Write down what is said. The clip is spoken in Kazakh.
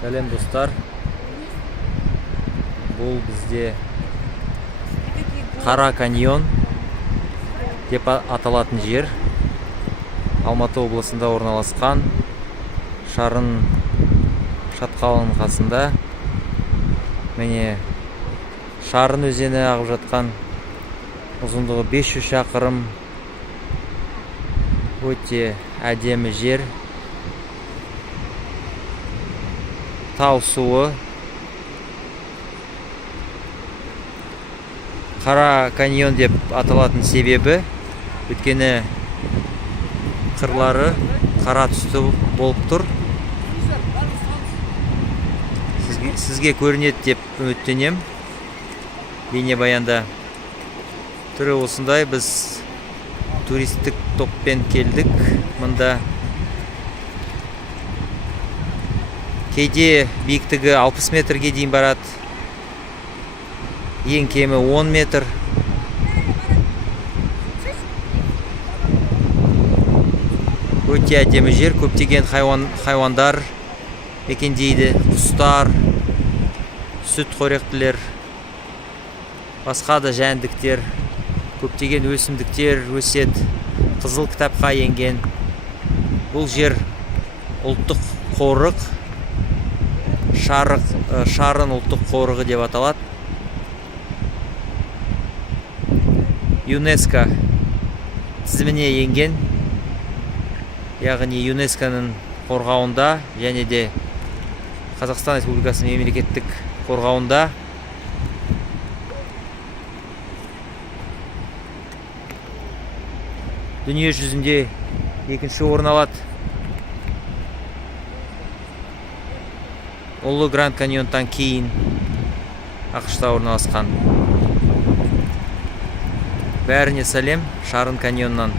Сәлем достар. Бұл бізде Қара каньон деп аталатын жер. Алматы облысында орналасқан, Шарын шатқалының қасында. Міне Шарын өзені ағып жатқан, ұзындығы 500 шақырым. Өте әдемі жер. Тау суы. Қара каньон деп аталатын себебі, өйткені қырлары қара түсті болып тұр. Сізге көрінеді деп үміттенем. Бейнебаянда түрі осындай. Біз туристік топпен келдік. Мұнда кейде биіктігі 60 метрге дейін барады. Ең кемі 10 метр. Өте әдемі жер. Көптеген хайуандар мекендейді. Құстар, сүтқоректілер, басқа да жәндіктер, көптеген өсімдіктер өседі. Қызыл кітапқа енген. Бұл жер ұлттық қорық, Шарын ұлттық қорығы деп аталады. ЮНЕСКО тізіміне енген, яғни ЮНЕСКОның қорғауында және де Қазақстан Республикасының мемлекеттік қорғауында. Дүние жүзінде екінші орын алады. Ұлы Гранд каньоннан кейін ақш-та орналасқан. Бәріне сәлем Шарын каньоннан.